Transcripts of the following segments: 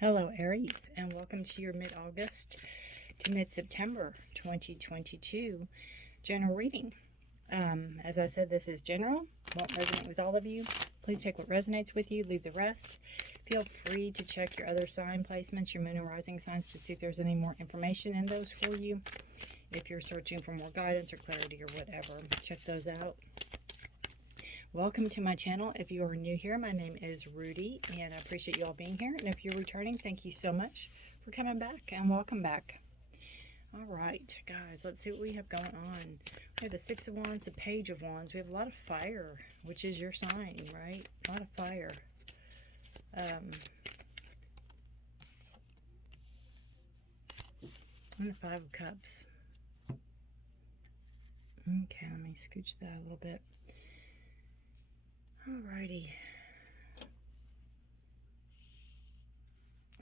Hello, Aries, and welcome to your mid-August to mid-September 2022 general reading. As I said, this is general. Won't resonate with all of you. Please take what resonates with you, leave the rest. Feel free to check your other sign placements, your moon and rising signs, to see if there's any more information in those for you. If you're searching for more guidance or clarity or whatever, check those out. Welcome to my channel. If you are new here, my name is Rudi, and I appreciate you all being here. And if you're returning, thank you so much for coming back, and welcome back. All right, guys, let's see what we have going on. We have the Six of Wands, the Page of Wands. We have a lot of fire, which is your sign, right? A lot of fire. And the Five of Cups. Okay, let me scooch that a little bit. Alrighty.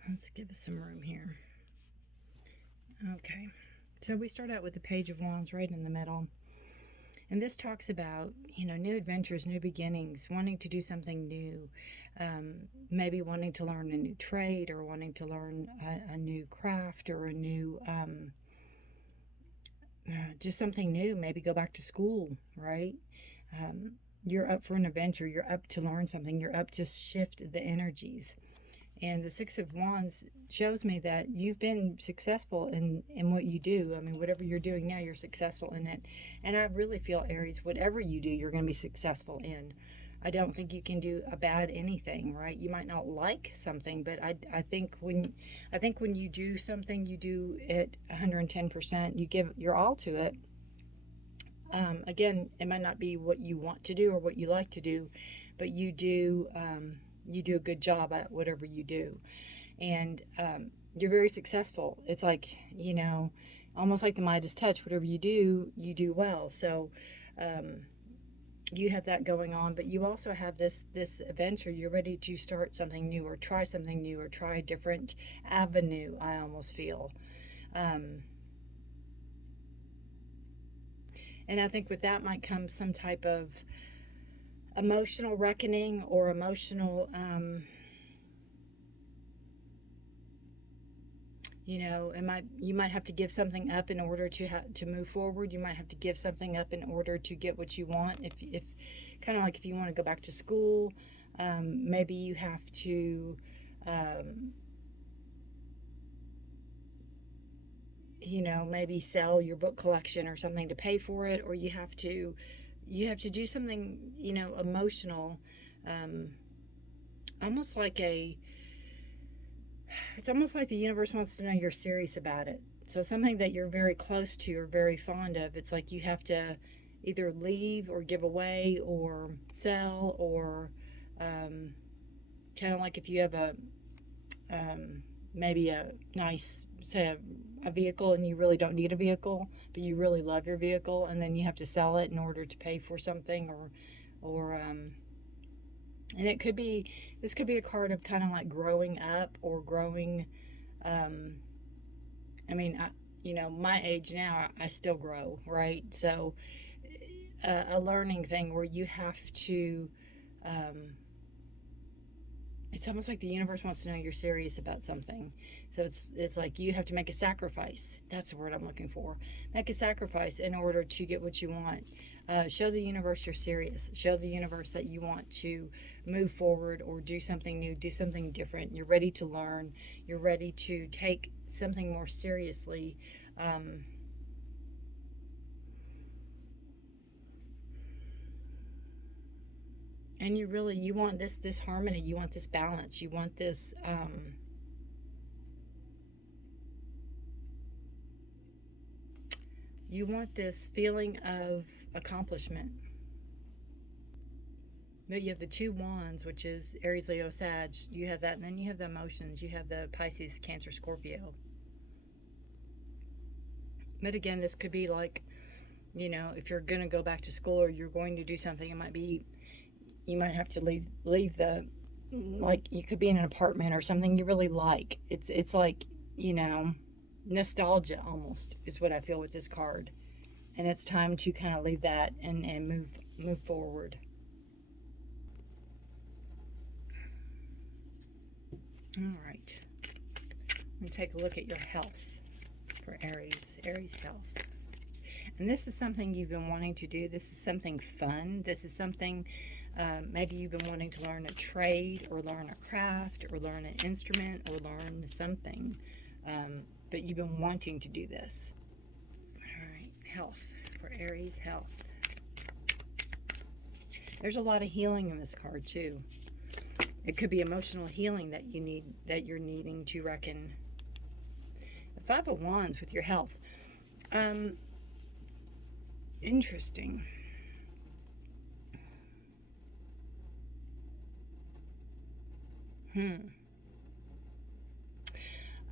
Let's give us some room here. Okay. So we start out with the Page of Wands right in the middle. And this talks about, new adventures, new beginnings, wanting to do something new. Maybe wanting to learn a new trade, or wanting to learn a new craft, or a new, just something new. Maybe go back to school, right? You're up for an adventure. You're up to learn something. You're up to shift the energies. And the Six of Wands shows me that you've been successful in what you do. I mean, whatever you're doing now, you're successful in it. And I really feel, Aries, whatever you do, you're going to be successful in. I don't think you can do a bad anything, right? You might not like something, but I think when you do something, you do it 110%. You give your all to it. Again, it might not be what you want to do or what you like to do, but you do a good job at whatever you do. And you're very successful. It's like, almost like the Midas touch. Whatever you do well. So you have that going on, but you also have this adventure. You're ready to start something new, or try something new, or try a different avenue, I almost feel. And I think with that might come some type of emotional reckoning, or emotional, you might have to give something up in order to move forward. You might have to give something up in order to get what you want. If kind of like if you want to go back to school, maybe you have to, maybe sell your book collection or something to pay for it, or you have to do something, emotional, it's almost like the universe wants to know you're serious about it. So something that you're very close to or very fond of, it's like you have to either leave or give away or sell, or kind of like if you have maybe a nice, say a vehicle, and you really don't need a vehicle, but you really love your vehicle, and then you have to sell it in order to pay for something, or and this could be a card of kind of like growing up, or growing, my age now, I still grow, right? So a learning thing where you have to, it's almost like the universe wants to know you're serious about something. So it's like you have to make a sacrifice. That's the word I'm looking for. Make a sacrifice in order to get what you want. Show the universe you're serious. Show the universe that you want to move forward, or do something new, do something different. You're ready to learn. You're ready to take something more seriously. And you want this harmony, you want this balance, you want this, you want this feeling of accomplishment. But you have the Two Wands, which is Aries, Leo, Sag. You have that, and then you have the emotions. You have the Pisces, Cancer, Scorpio. But again, this could be like, if you're going to go back to school, or you're going to do something, it might be, you might have to leave the, like, you could be in an apartment or something you really like. It's like, nostalgia almost is what I feel with this card. And it's time to kind of leave that and move forward. All right. And take a look at your health for Aries. Aries health. And this is something you've been wanting to do. This is something fun. This is something, maybe you've been wanting to learn a trade or learn a craft or learn an instrument or learn something. But you've been wanting to do this. All right, health for Aries health. There's a lot of healing in this card too. It could be emotional healing that you're needing to reckon. The Five of Wands with your health. Interesting.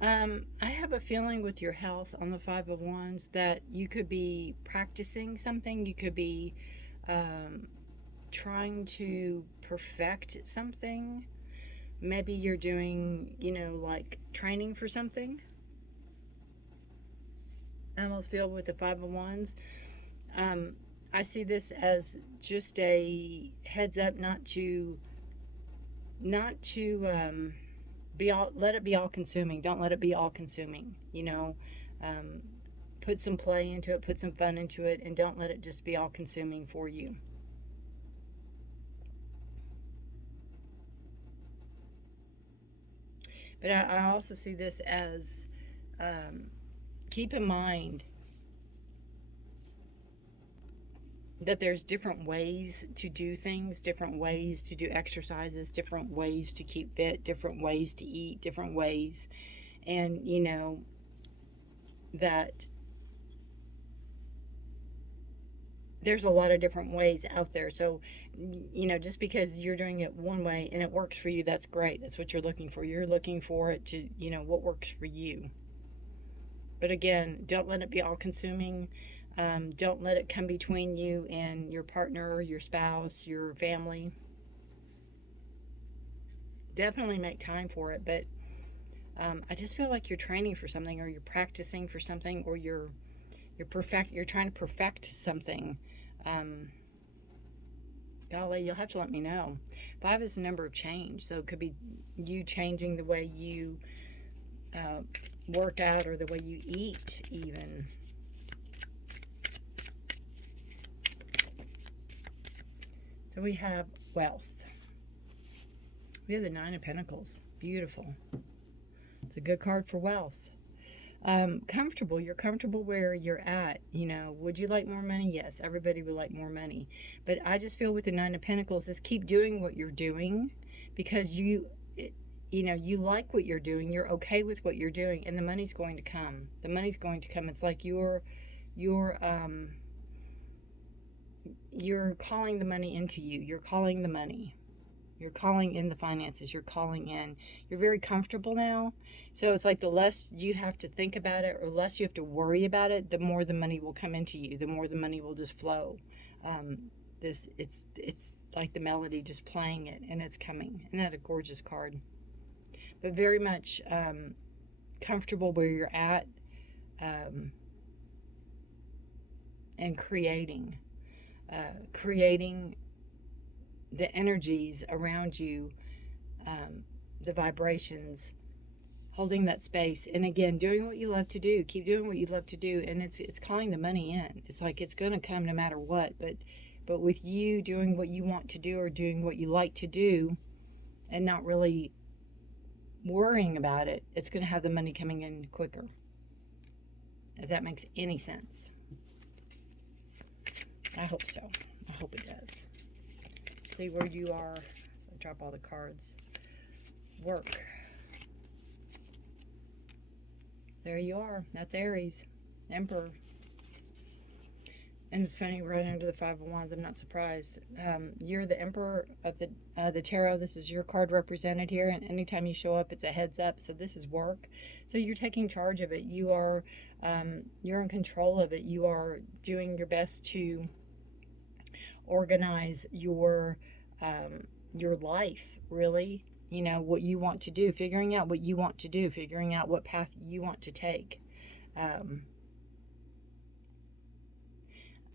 I have a feeling with your health on the Five of Wands that you could be practicing something. You could be trying to perfect something. Maybe you're doing, like training for something. I almost feel with the Five of Wands. I see this as just a heads up not to let it be all consuming. Don't let it be all consuming. Put some play into it, put some fun into it, and don't let it just be all consuming for you. But I also see this as keep in mind that there's different ways to do things, different ways to do exercises, different ways to keep fit, different ways to eat, different ways. And, that there's a lot of different ways out there. So, just because you're doing it one way and it works for you, that's great. That's what you're looking for. You're looking for it to, what works for you. But again, don't let it be all consuming. Don't let it come between you and your partner, your spouse, your family. Definitely make time for it, but I just feel like you're training for something, or you're practicing for something, or you're trying to perfect something. Golly, you'll have to let me know. 5 is the number of change, so it could be you changing the way you work out or the way you eat, even. So we have wealth. We have the Nine of Pentacles. Beautiful. It's a good card for wealth. Comfortable. You're comfortable where you're at. Would you like more money? Yes, everybody would like more money. But I just feel with the Nine of Pentacles is keep doing what you're doing, because you like what you're doing. You're okay with what you're doing, and the money's going to come. The money's going to come. It's like you're calling the money into you. You're calling the money. You're calling in the finances. You're calling in. You're very comfortable now. So it's like the less you have to think about it, or less you have to worry about it, the more the money will come into you. The more the money will just flow. It's like the melody just playing it, and it's coming. Isn't that a gorgeous card? But very much comfortable where you're at, and creating the energies around you, the vibrations, holding that space, and again, doing what you love to do. Keep doing what you love to do, and it's calling the money in. It's like it's going to come no matter what, but with you doing what you want to do, or doing what you like to do, and not really worrying about it, it's going to have the money coming in quicker, if that makes any sense. I hope so. I hope it does. See where you are. So drop all the cards. Work. There you are. That's Aries. Emperor. And it's funny, right under the Five of Wands, I'm not surprised. You're the Emperor of the Tarot. This is your card represented here, and anytime you show up, it's a heads up. So this is work. So you're taking charge of it. You are, you're in control of it. You are doing your best to organize your life, really. What you want to do, figuring out what you want to do, figuring out what path you want to take.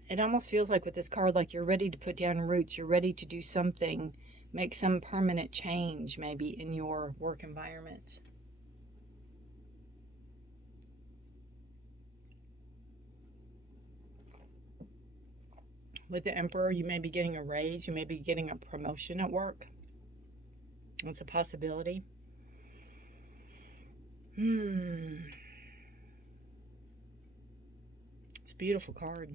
It almost feels like with this card, like you're ready to put down roots. You're ready to do something, make some permanent change maybe in your work environment. With the Emperor, you may be getting a raise. You may be getting a promotion at work. It's a possibility. It's a beautiful card.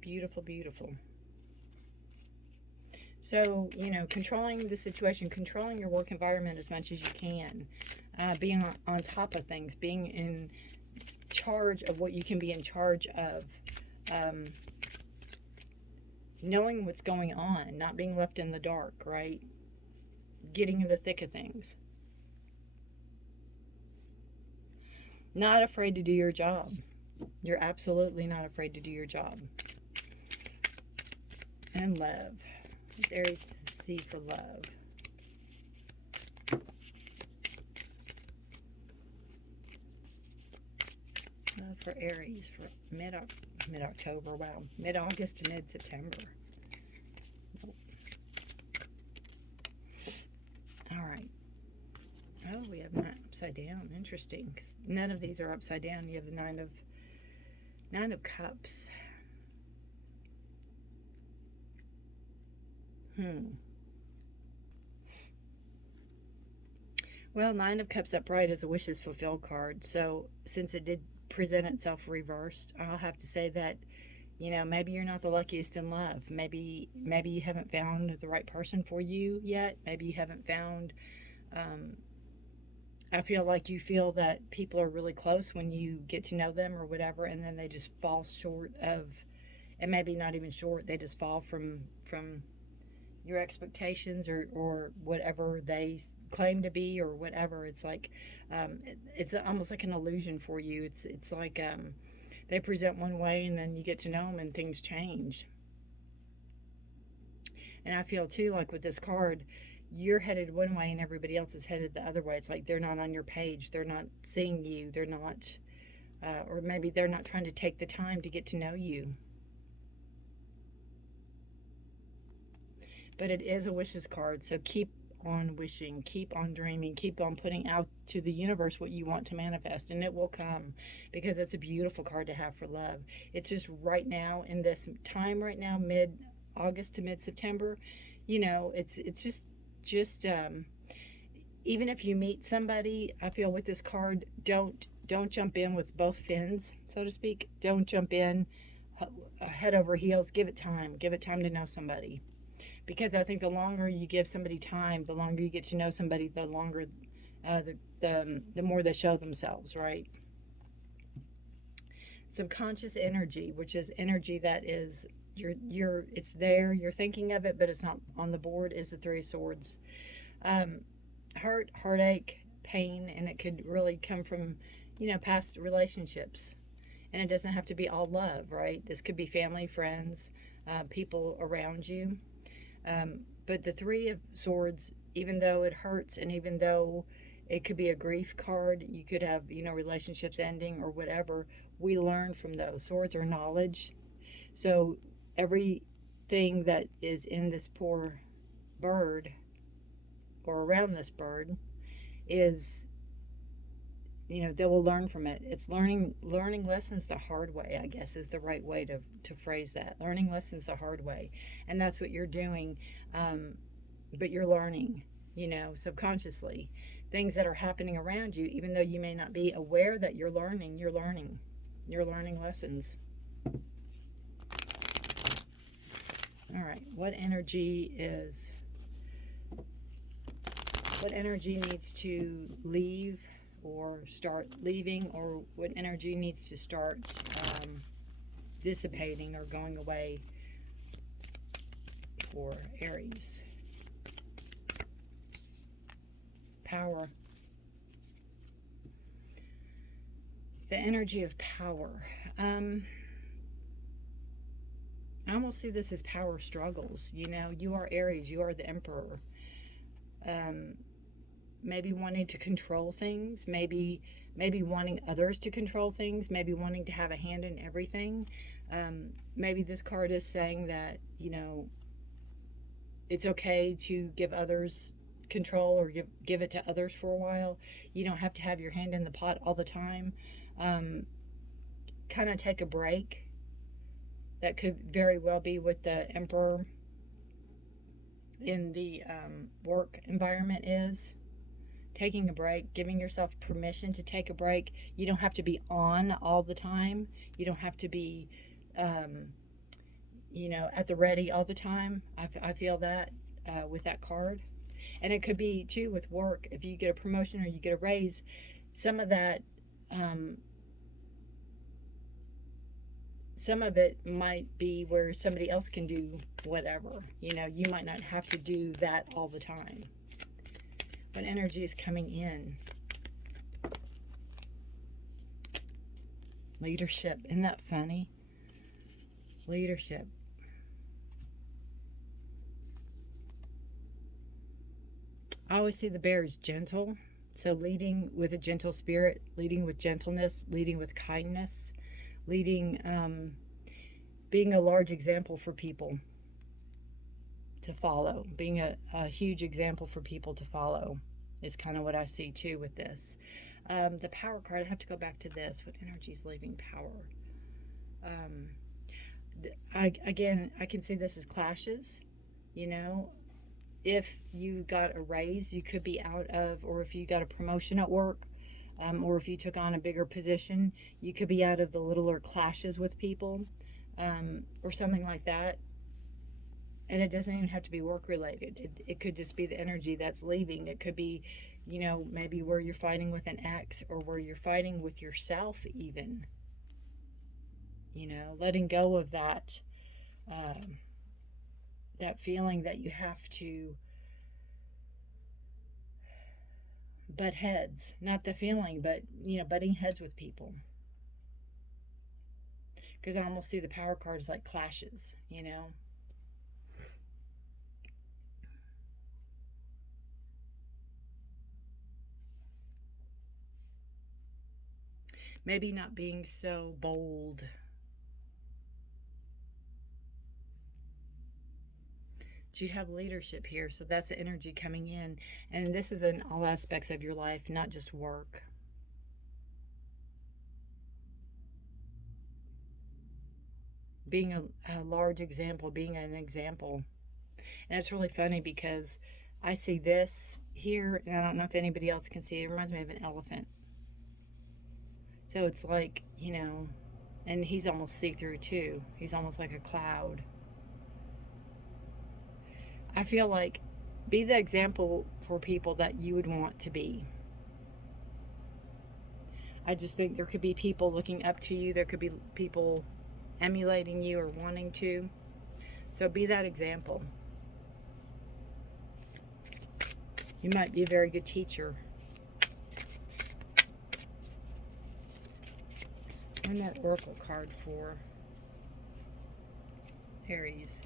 Beautiful, beautiful. So, you know, controlling the situation, controlling your work environment as much as you can. Being on top of things. Being in charge of what you can be in charge of. Knowing what's going on. Not being left in the dark, right? Getting in the thick of things. Not afraid to do your job. You're absolutely not afraid to do your job. And love. It's Aries C for love. Love for Aries for mid-October. Wow. Mid-August to mid-September. All right. Oh, we have that upside down. Interesting, because none of these are upside down. You have the Nine of Cups. Well, Nine of Cups upright is a wishes fulfilled card. So since it did present itself reversed, I'll have to say that, you know, maybe you're not the luckiest in love. Maybe you haven't found the right person for you yet. Maybe you haven't found, I feel like you feel that people are really close when you get to know them or whatever, and then they just fall short of, and maybe not even short, they just fall from your expectations or whatever they claim to be or whatever. It's like, it's almost like an illusion for you. It's like they present one way and then you get to know them and things change. And I feel too like with this card, you're headed one way and everybody else is headed the other way. It's like they're not on your page. They're not seeing you. They're not, or maybe they're not trying to take the time to get to know you. But it is a wishes card, so keep on wishing, keep on dreaming, keep on putting out to the universe what you want to manifest, and it will come, because it's a beautiful card to have for love. It's just right now, in this time right now, mid-August to mid-September, you know, it's just even if you meet somebody, I feel with this card, don't jump in with both fins, so to speak. Don't jump in head over heels. Give it time to know somebody. Because I think the longer you give somebody time, the longer you get to know somebody, the longer, the more they show themselves, right? Subconscious energy, which is energy that is, it's there, you're thinking of it, but it's not on the board, is the Three of Swords. Hurt, heartache, pain, and it could really come from, you know, past relationships. And it doesn't have to be all love, right? This could be family, friends, people around you. But the Three of Swords, even though it hurts and even though it could be a grief card, you could have, you know, relationships ending or whatever, we learn from those. Swords are knowledge. So everything that is in this poor bird or around this bird is, you know, they will learn from it. It's learning lessons the hard way, I guess, is the right way to phrase that. Learning lessons the hard way. And that's what you're doing. But you're learning, you know, subconsciously. Things that are happening around you, even though you may not be aware that you're learning. You're learning lessons. All right, what energy needs to leave or start leaving, or what energy needs to start dissipating or going away for Aries? Power. The energy of power. I almost see this as power struggles. You know, you are Aries, you are the Emperor. Maybe wanting to control things, maybe wanting others to control things, maybe wanting to have a hand in everything. Maybe this card is saying that, you know, it's okay to give others control or give it to others for a while. You don't have to have your hand in the pot all the time. Kind of take a break. That could very well be what the Emperor in the work environment is. Taking a break, giving yourself permission to take a break. You don't have to be on all the time. You don't have to be, at the ready all the time. I feel that with that card. And it could be, too, with work. If you get a promotion or you get a raise, some of that, some of it might be where somebody else can do whatever. You might not have to do that all the time. What energy is coming in? Leadership. Isn't that funny? Leadership. I always see the bear as gentle. So leading with a gentle spirit, leading with gentleness, leading with kindness, leading, being a large example for people to follow. Being a huge example for people to follow is kind of what I see too with this. The power card, I have to go back to this. What energy is leaving power? I can see this as clashes. If you got a raise, you could be out of, or if you got a promotion at work, or if you took on a bigger position, you could be out of the littler clashes with people, or something like that. And it doesn't even have to be work related. It could just be the energy that's leaving. It could be, maybe where you're fighting with an ex, or where you're fighting with yourself even. Letting go of that, that feeling that you have to butt heads. Not the feeling, but, butting heads with people. Because I almost see the power card as like clashes, Maybe not being so bold. You have leadership here, so that's the energy coming in. And this is in all aspects of your life, not just work. Being a large example, being an example. And it's really funny because I see this here, and I don't know if anybody else can see it. It reminds me of an elephant. So it's like, and he's almost see-through too. He's almost like a cloud. I feel like be the example for people that you would want to be. I just think there could be people looking up to you. There could be people emulating you or wanting to. So be that example. You might be a very good teacher. One more oracle card for Aries.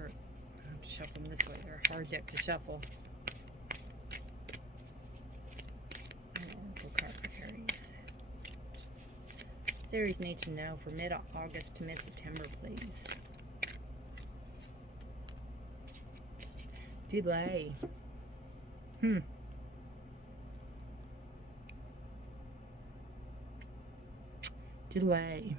I have to shuffle them this way. They're a hard deck to shuffle. An oracle card for Aries. What does Aries need to know for mid-August to mid-September, please? Delay. Delay.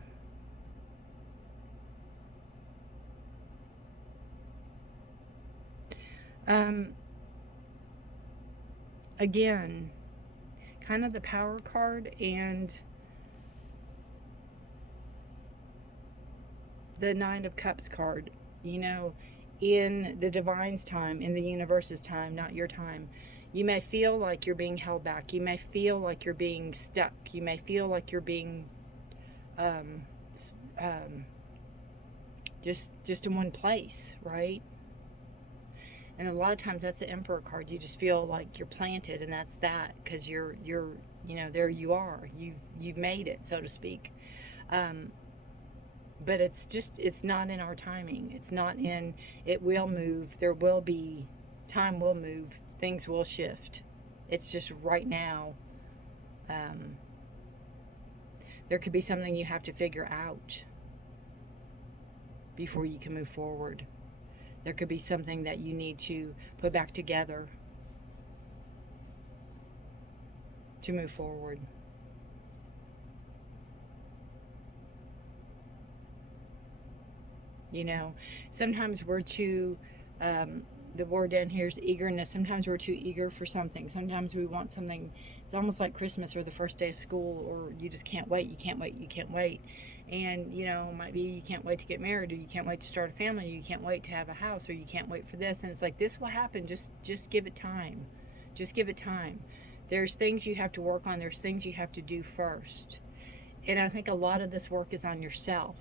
Again, kind of the power card and the Nine of Cups card, in the divine's time, in the universe's time, not your time. You may feel like you're being held back. You may feel like you're being stuck. You may feel like you're being just in one place, right? And a lot of times that's the Emperor card. You just feel like you're planted, and that's that, because you're there you are. You've made it, so to speak. But it's not in our timing. It's not in, it will move. There will be, time will move. Things will shift. It's just right now. There could be something you have to figure out before you can move forward. There could be something that you need to put back together to move forward. You know, sometimes we're too, the word down here is eagerness. Sometimes we're too eager for something. Sometimes we want something. It's almost like Christmas or the first day of school, or you just can't wait. You can't wait. You can't wait. And, you know, it might be you can't wait to get married, or you can't wait to start a family, or you can't wait to have a house, or you can't wait for this. And it's like, this will happen. Just give it time. Just give it time. There's things you have to work on. There's things you have to do first. And I think a lot of this work is on yourself.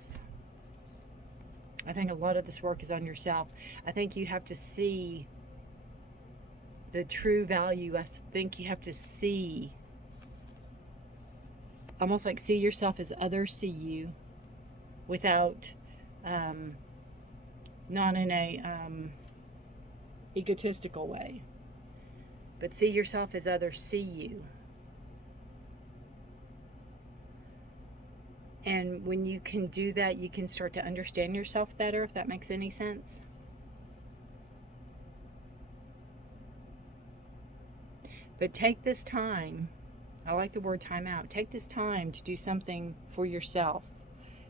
I think a lot of this work is on yourself. I think you have to see the true value. I think you have to see, almost like see yourself as others see you, without, not in a egotistical way, but see yourself as others see you. And when you can do that, you can start to understand yourself better, if that makes any sense. But take this time. I like the word time out. Take this time to do something for yourself.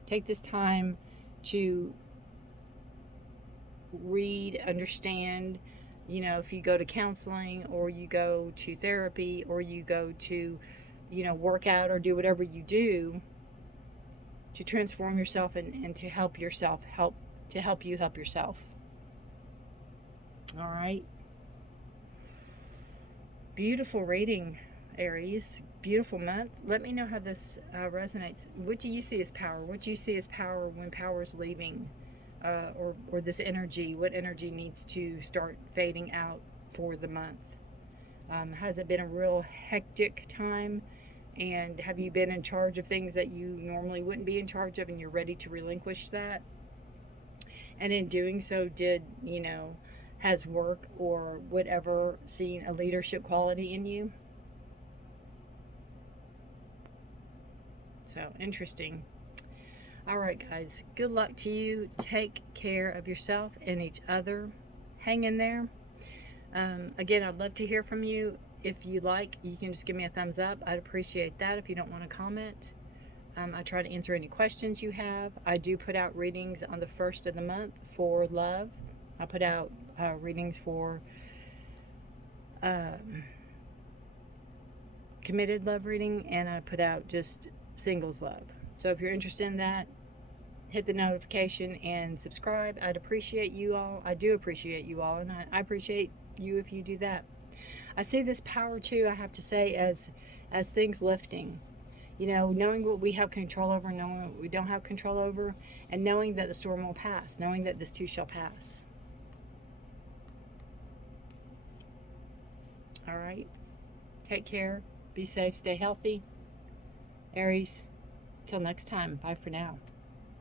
Take this time to read, understand. You know, if you go to counseling, or you go to therapy, or you go to, you know, work out, or do whatever you do to transform yourself and to help yourself, to help you help yourself. All right. Beautiful reading, Aries. Beautiful month. Let me know how this resonates. What do you see as power? What do you see as power when power is leaving? Or this energy? What energy needs to start fading out for the month? Has it been a real hectic time? And have you been in charge of things that you normally wouldn't be in charge of, and you're ready to relinquish that? And in doing so, did, you know, has work or whatever seen a leadership quality in you? So, interesting. All right, guys. Good luck to you. Take care of yourself and each other. Hang in there. Again, I'd love to hear from you. If you like, you can just give me a thumbs up. I'd appreciate that if you don't want to comment. I try to answer any questions you have. I do put out readings on the first of the month for love. I put out readings for committed love reading, and I put out just singles love. So if you're interested in that, hit the notification and subscribe. I'd appreciate you all. I do appreciate you all, and I appreciate you if you do that. I see this power too, I have to say, as things lifting. You know, knowing what we have control over, knowing what we don't have control over, and knowing that the storm will pass, knowing that this too shall pass. All right. Take care. Be safe. Stay healthy. Aries, till next time. Bye for now.